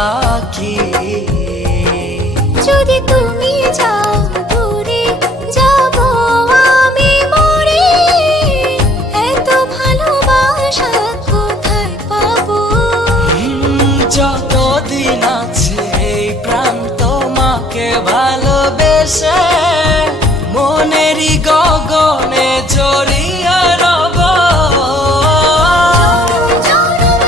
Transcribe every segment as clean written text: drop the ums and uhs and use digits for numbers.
আঁকি। যদি তুমি যাও দূরে যাব আমি মরে, এত ভালোবাসা কোথায় পাবো? যতদিন আছে এই প্রাণ তোমাকে ভালোবেসে মনেরই গগনে জড়িয়ে রব। জনম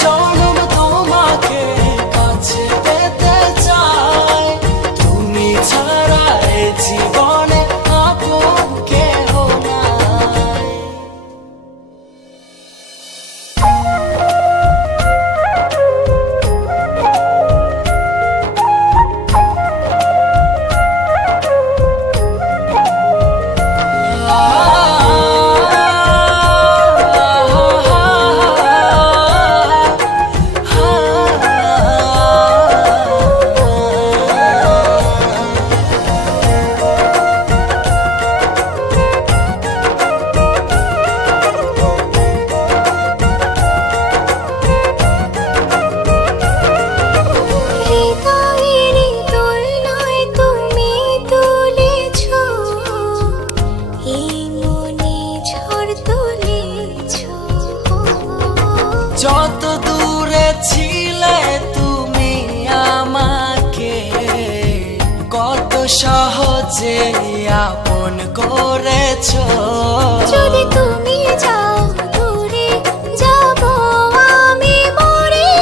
জনম তোমাকে কাছে পেতে চাই, তুমি ছাড়া এই জীবনে আপন কেহ নাই। হৃদয়েরই দোলনায় তুমি তুলেছ, এই মনে ঝড় তুলেছ। যত দূরে ছিলে তুমি আমাকে কত সহজে আপন করেছো। যদি তুমি যাও দূরে যাব আমি মরে,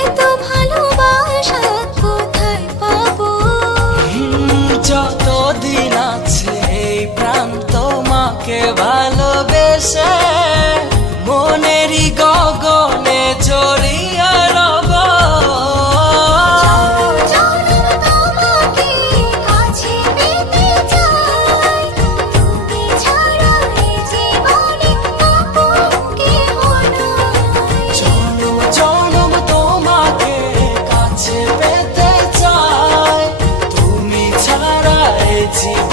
এত ভালোবাসা কোথায় পাবো? যতদিন আছে এই প্রাণ তোমাকে ভালোবেসে মনেরই গগনে জড়িয়ে রব। জনম তোমাকে কাছে পেতে চাই, তুমি ছাড়া এই জীবনে আপন কেহ নাই। জনম জনম তোমাকে কাছে পেতে চাই, তুমি ছাড়া এই জীবনে